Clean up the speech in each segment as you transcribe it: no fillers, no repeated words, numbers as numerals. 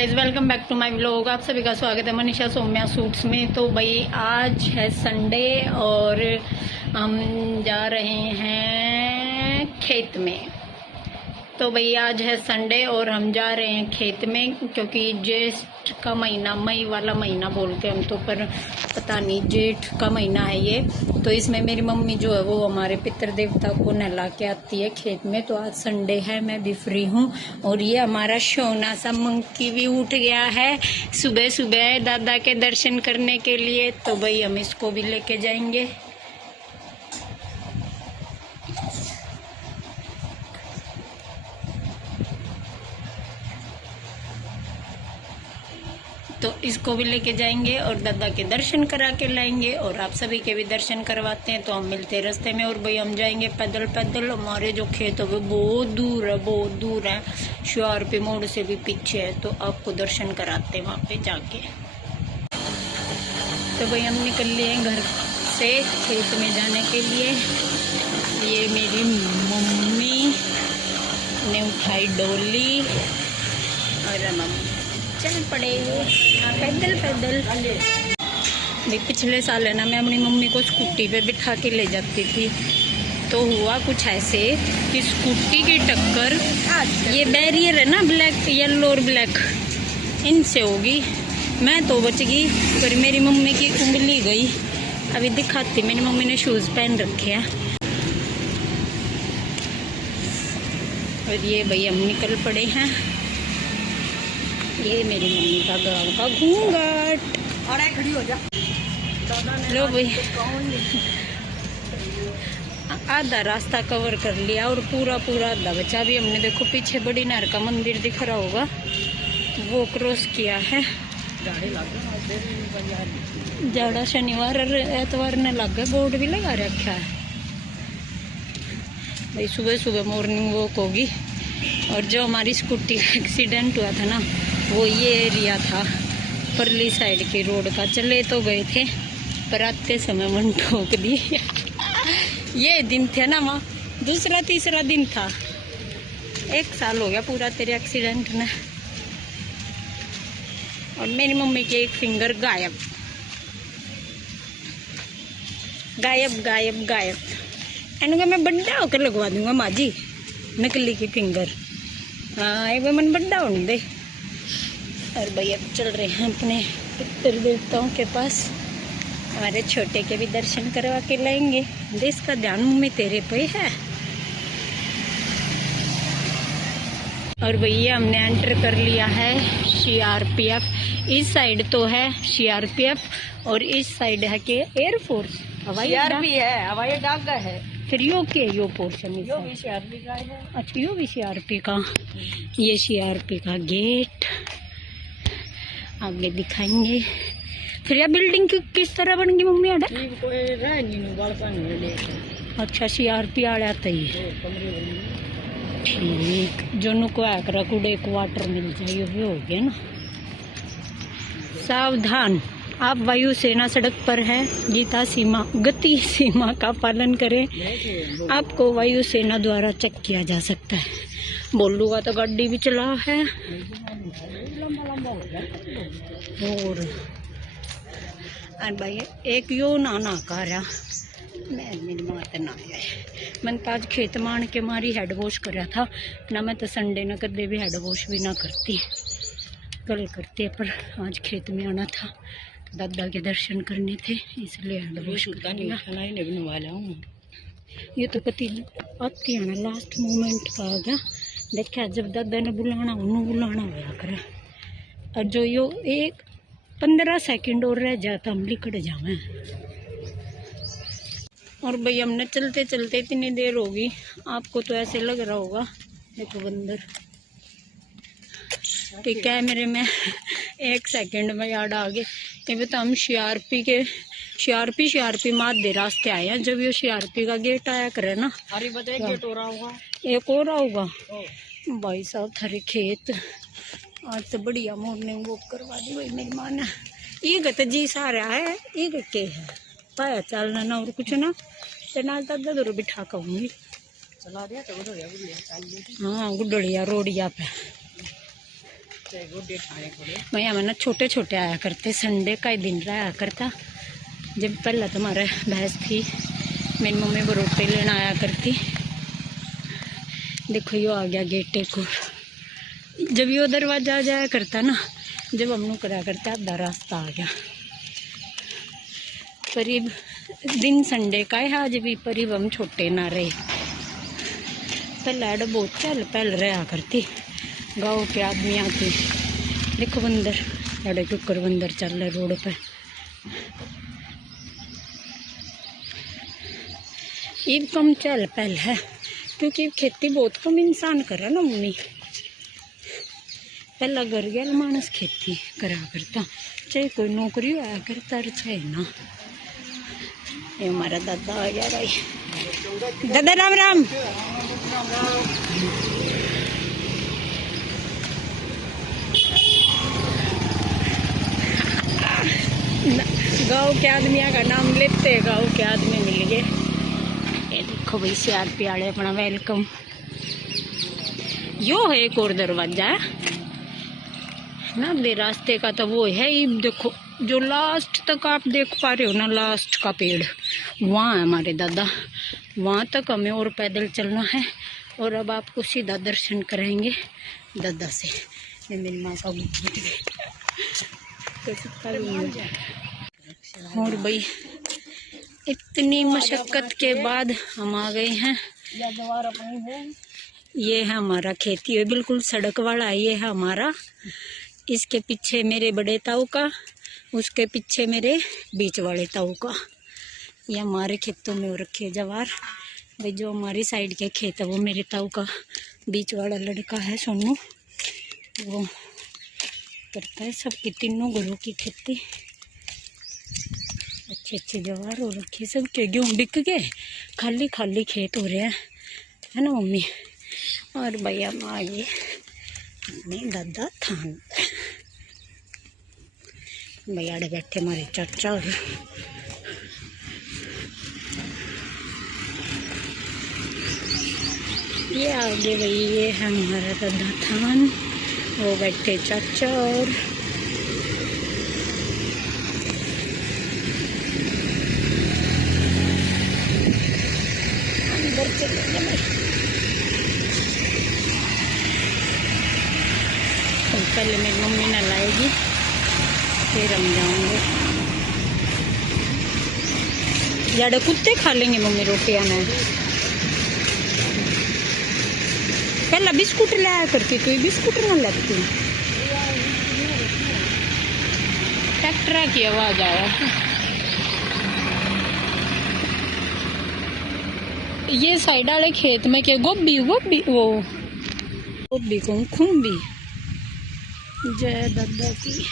Guys, welcome back to my vlog. आप सभी का स्वागत है मनीषा सौम्या सूट्स में। तो भाई आज है संडे और हम जा रहे हैं खेत में। तो भाई आज है संडे और हम जा रहे हैं खेत में, क्योंकि जेठ का महीना, मई वाला महीना बोलते हैं हम तो, पर पता नहीं जेठ का महीना है ये। तो इसमें मेरी मम्मी जो है वो हमारे पितृ देवता को नहला के आती है खेत में। तो आज संडे है, मैं भी फ्री हूँ। और ये हमारा सोना सा मंकी भी उठ गया है सुबह सुबह दादा के दर्शन करने के लिए। तो भाई हम इसको भी लेके जाएंगे। तो इसको भी लेके जाएंगे और दादा के दर्शन करा के लाएंगे और आप सभी के भी दर्शन करवाते हैं। तो हम मिलते हैं रास्ते में। और भाई हम जाएंगे पैदल पैदल। हमारे जो खेत है वो बहुत दूर है, बहुत दूर है, शुआर पे मोड़ से भी पीछे है। तो आपको दर्शन कराते हैं वहाँ पे जाके। तो भाई हम निकल लिए हैं घर से खेत में जाने के लिए। ये मेरी मम्मी ने उठाई डोली और हम चल पड़े पैदल पैदल। भाई पिछले साल है ना, मैं अपनी मम्मी को स्कूटी पे बिठा के ले जाती थी। तो हुआ कुछ ऐसे कि स्कूटी की टक्कर ये बैरियर है ना, ब्लैक, येलो और ब्लैक, इनसे होगी। मैं तो बच गई पर मेरी मम्मी की उंगली गई। अभी दिखाती, मेरी मम्मी ने शूज़ पहन रखे हैं। और ये भाई हम निकल पड़े हैं। ये मेरी मम्मी का गाँव का घूंघट। और खड़ी हो जा। लो भाई, आधा रास्ता कवर कर लिया और पूरा आधा बचा भी। हमने देखो पीछे बड़ी नहर का मंदिर दिख रहा होगा, वो क्रॉस किया है। जाड़ा शनिवार और एतवार ने लग गए, बोर्ड भी लगा रखा है भाई। सुबह सुबह मॉर्निंग वॉक होगी। और जो हमारी स्कूटी का एक्सीडेंट हुआ था ना, वो ये एरिया था परली साइड के रोड का। चले तो गए थे पर आते समय मन ठोक दिए। ये दिन थे ना माँ, दूसरा तीसरा दिन था। 1 साल हो गया पूरा तेरे एक्सीडेंट में। और मेरी मम्मी की एक फिंगर गायब गायब गायब गायब। एनुका मैं बड्डा होकर लगवा दूंगा माँ जी नकली की फिंगर। हाँ, एक बार मन बड्डा होने दे। और भैया चल रहे हैं अपने पितृ देवताओं के पास। हमारे छोटे के भी दर्शन करवा के लाएंगे। देश का ध्यान मम्मी तेरे पे है। और भैया हमने एंटर कर लिया है CRPF। इस साइड तो है CRPF और इस साइड है के एयरफोर्स, हवाई अड्डा है, हवाई अड्डा है। फिर यो के यो पोर्शन यो भी CRP का है। अच्छा, यो भी CRP का। ये CRP का गेट आगे दिखाएंगे। फिर यह बिल्डिंग किस तरह बन गई मम्मी? अच्छा, CRP आया तई ठीक। जो नुको आकर कूड़े क्वार्टर मिल जाए भी हो गया ना। सावधान, आप वायुसेना सड़क पर है। गति सीमा का पालन करें। आपको वायुसेना द्वारा चेक किया जा सकता है। बोलूँगा तो गाड़ी भी चला है। और भाई एक यो नाना का रहा मेरी माता ना आया। मैं तो आज खेत मान के मारी हेड वॉश करा था ना। मैं तो संडे न कदे भी हेड वॉश भी ना करती, कल करती है। पर आज खेत में आना था, दादा के दर्शन करने थे, इसलिए हेड वॉश वाला हूँ। ये तो कति आती है ना, लास्ट मोमेंट का आ गया। देखा जब दादा ने बुलाना उन्होंने बुलाना हुआ करे। और जो यो 15 सेकंड और रह जाता हम लिकट जावे। और भाई हमने चलते चलते इतनी देर होगी, आपको तो ऐसे लग रहा होगा। देखो बंदर कि कैमरे में 1 सेकंड में याद आ गए। ये तो हम CRP माधे रास्ते आए हैं। जब ये CRP का गेट आया करे ना, अरे बताए गेट हो रहा होगा, एक और होगा भाई साहब। थारे खेत आज तो बढ़िया मॉर्निंग वॉक करवा दी भाई मेरी माँ ने। ये तो जी सारा है, ये के है पाया चलना ना और कुछ ना। तो ना दादा दूर बिठा कहूँगी चला दिया तो हाँ गुडलिया रोडिया पे। मैं यहाँ ना छोटे छोटे आया करते, संडे का ही दिन रहा करता। जब पहला तो हमारा भैंस थी, मेरी मम्मी वो रोटी लेना आया करती। देखो यो आ गया गेट एक और। जब यो दरवाजा आ जाया करता ना, जब हम करा करता आधा रास्ता आ गया। करीब दिन संडे का है आज भी, करीब हम छोटे ना रहे। पहले अड़ बहुत चल पहल रहा करती गाँव के आदमी आते। देखो बंदर, अड़े कुकर बंदर चल रहे रोड पे। ईब कम चल पहल है, क्योंकि खेती बहुत कम इंसान करे ना मम्मी। पहला घर गया मानस खेती करा करता, चाहे कोई नौकरी आया करता चाहे ना। ये हमारा दादा आ गया भाई। दादा राम राम। गाँव के आदमी का नाम लेते, गाँव के आदमी मिल गए। ये देखो भाई CRP वाले अपना वेलकम। यो है एक और दरवाजा ना दे रास्ते का, तो वो है ही। देखो जो लास्ट तक आप देख पा रहे हो ना, लास्ट का पेड़ वहाँ है हमारे दादा। वहाँ तक हमें और पैदल चलना है। और अब आपको सीधा दर्शन कराएंगे दादा से। ये मेरी माँ का बुद्ध और भाई इतनी मशक्कत के बाद हम आ गए हैं। ये है हमारा खेती है, बिल्कुल सड़क वाला। ये है हमारा, इसके पीछे मेरे बड़े ताऊ का, उसके पीछे मेरे बीच वाले ताऊ का। ये हमारे खेतों में हो रखे जवार भाई। जो हमारी साइड के खेत है वो मेरे ताऊ का बीच वाला लड़का है सोनू, वो करता है सबकी तीनों घरों की खेती। अच्छे अच्छे जवार हो रखे सबके। गेहूँ बिक गए, खाली खाली खेत हो रहे हैं, है ना मम्मी। और भैया हम आ गए अपने दादा थान। भैया बैठे हमारे चाचा। और ये आगे भाई, ये है हमारा दादा थान, वो बैठे चाचा। और अंदर चले गए। तो पहले मेरी मम्मी ने लाएगी, फिर हम जाएंगे। ज़्यादा कुत्ते खा लेंगे मम्मी रोटियां में। पहला बिस्कुट लाया करती, तो बिस्कुट ना लगती। ट्रैक्टर की आवाज आया। ये साइड वाले खेत में क्या गोभी गोभी, वो गोभी को खूबी। जय दादा की।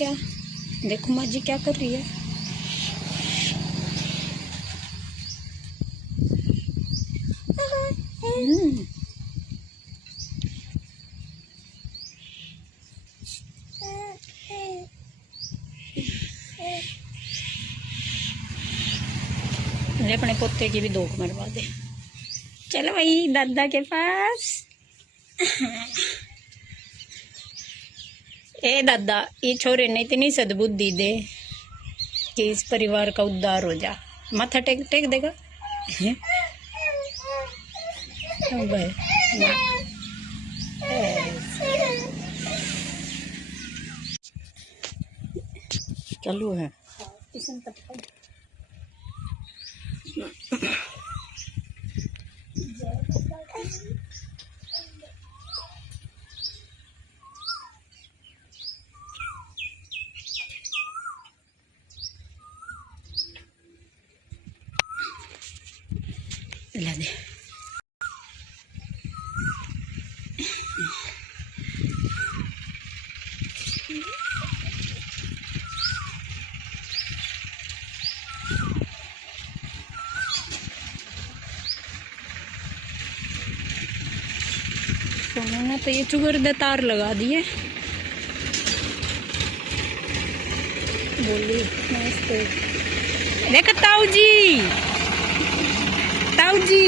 क्या देखो माँ जी क्या कर रही है। अपने पोते की भी दोख मरवा दे। चलो भाई दादा के पास। ए दादा, ये छोरे ने इतनी सद्बुद्धि दे कि इस परिवार का उद्धार हो जा। माथा टेक टेक देगा। चालू है। ला दे। उन्होंने तो ये चुगरदे तार लगा दिए। बोली मस्त। देख ताऊ जी, ताऊ जी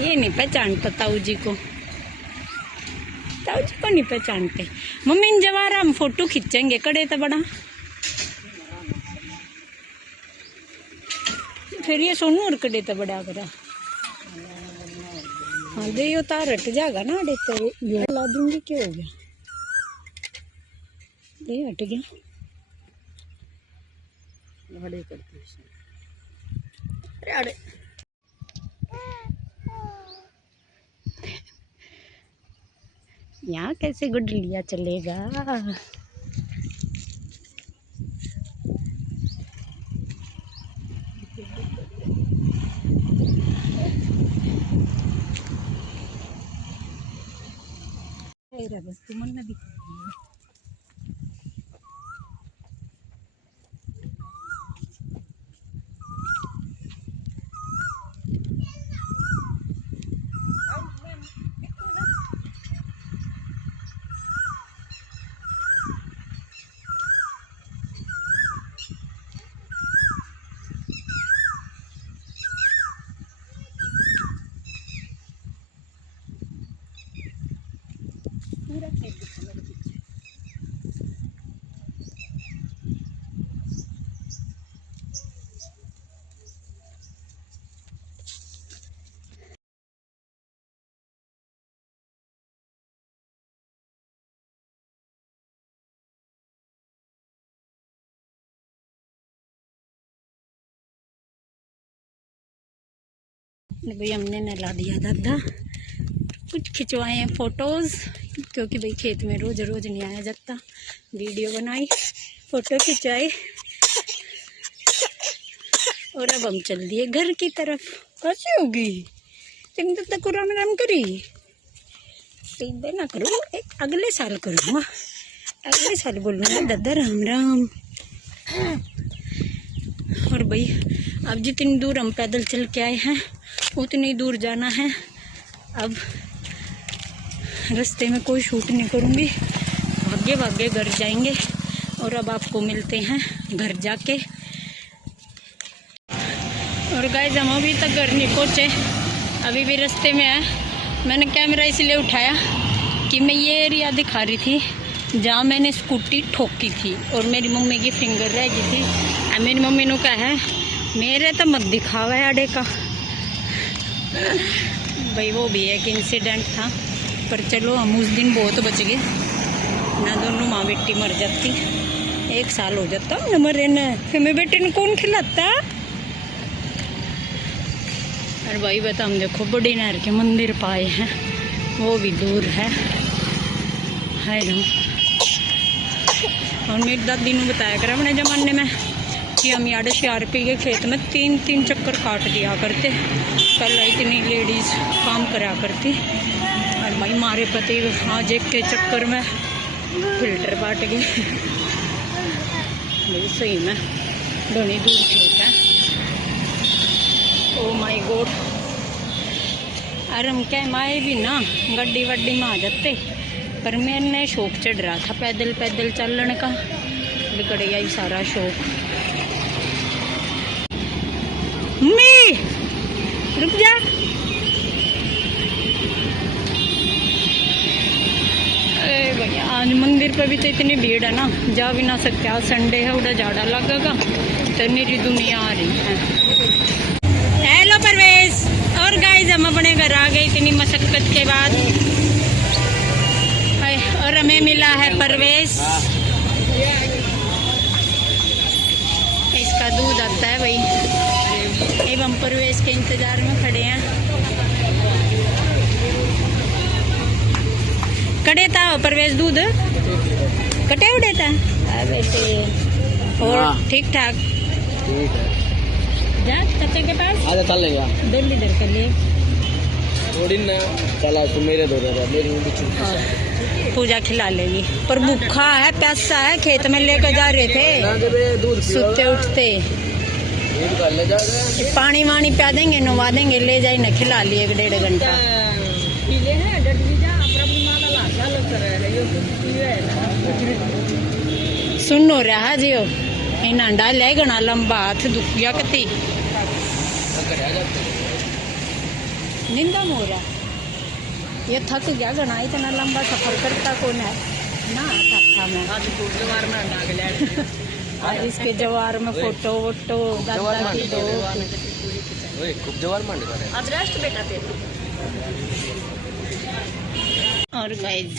ये नहीं पहचानता ताऊ जी को, ताऊ जी को नहीं पहचानते। मम्मी इन जवारा हम फोटो खींचेंगे कड़े तो बड़ा। फिर ये सोनू और कड़े तो बड़ा करा। हाँ दे यो तार हट जाएगा ना अड़े तो ये ला दूंगी। क्या हो गया? दे हट गया। अरे अरे यहाँ कैसे गुडलिया चलेगा? बस तुम मन भी पूरा खेत दिखा मेरे पीछे। भाई हमने नहला दिया दादा, कुछ खिंचवाए हैं फोटोज़, क्योंकि भाई खेत में रोज रोज नहीं आया जाता। वीडियो बनाई, फोटो खिंचाई और अब हम चल दिए घर की तरफ। कैसी होगी तुम तो तक राम करी ना करो, एक अगले साल करूँगा, अगले साल बोलूँगा दादा राम राम। और भाई अब जितनी दूर हम पैदल चल के आए हैं उतनी दूर जाना है। अब रास्ते में कोई शूट नहीं करूँगी, भागे भागे घर जाएंगे। और अब आपको मिलते हैं घर जाके। और गाइस हम अभी तक घर नहीं पहुँचे, अभी भी रास्ते में है। मैंने कैमरा इसलिए उठाया कि मैं ये एरिया दिखा रही थी जहाँ मैंने स्कूटी ठोकी थी और मेरी मम्मी की फिंगर रह गई थी। अब मेरी मम्मी ने कहा है मेरे तो मत दिखावा है आड़े का। भाई वो भी एक इंसिडेंट था, पर चलो हम उस दिन बहुत बच गए ना। दोनों माँ बेटी मर जाती, 1 साल हो जाता न मरे न, फिर मेरे बेटे ने कौन खिलाता। अरे भाई बता, हम देखो बड़ी नहर के मंदिर पाए हैं, वो भी दूर है ना। और मेरी दादी ने बताया कर अपने ज़माने में कि हम यार CRP के खेत में 3-3 चक्कर काट दिया करते। पहले इतनी लेडीज़ काम करा करती। और भाई मारे पति आज एक के चक्कर में फिल्टर पाट गए। भाई सही में बड़ी दूर खेत है। Oh my God. अरे हम क्या माए भी ना गड्डी वड्डी में आ जाते, पर मैंने शौक चढ़ रहा था पैदल पैदल चलने का, बिगड़ गया ही सारा शौक। मम्मी रुक जा। अरे भैया आज मंदिर पर भी तो इतनी भीड़ है ना, जा भी ना सकते। आज संडे है, उड़ा झाड़ा लगेगा तो मेरी दुनिया आ रही है। गाइस हम अपने घर आ गए इतनी मशक्कत के बाद। और हमें मिला है परवेश, इसका दूध आता है भाई। एवं परवेश के इंतजार में खड़े हैं। कड़े था परवेश दूध कटे उड़े था वैसे। और ठीक ठाक जा चाचा के पास आजा चल लेगा दिल्ली दर कर ले थोड़ी ना चला तो मेरे दो मेरी पूजा खिला लेगी। पर भूखा है प्यासा है, खेत में लेकर जा रहे थे दूध सुते उठते। पानी वानी पिया देंगे नवा देंगे, ले जाए न खिला लिए 1.5 घंटा। सुन हो रहा जियो इना डाले घना लंबा हाथ दुख गया कती निंदा मोरा ये थक गया घना, इतना लंबा सफर करता कौन है ना। था मैं आज इसके जवार में फोटो वोटो दादा की दो खूब जवार मांड आज रेस्ट बेटा तेरा। और गाइस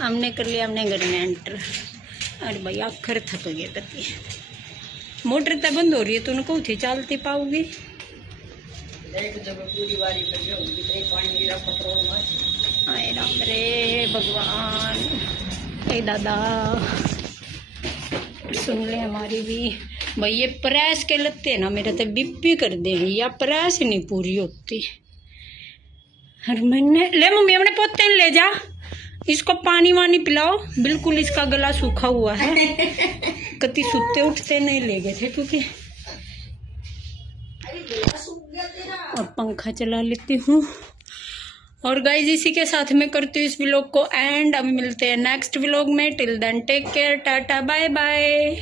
हमने कर लिया अपने घर में एंटर। अरे भाई आखिर थक गए कती। मोटर तो बंद हो रही है, तूने कौन थी चलती पाऊगी। आए राम रे भगवान, ए दादा सुन ले हमारी भी भाई। ये प्रेस के लगते ना मेरा तो बीपी कर दे, या प्रेस नहीं पूरी होती। हर मैंने ले मम्मी अपने पोते ले जा, इसको पानी वानी पिलाओ, बिल्कुल इसका गला सूखा हुआ है। कति सुते उठते नहीं ले गए थे क्योंकि। और पंखा चला लेती हूँ। और गाइज इसी के साथ में करती हूँ इस व्लॉग को एंड। अब मिलते हैं नेक्स्ट व्लॉग में। Till then take care, tata bye bye.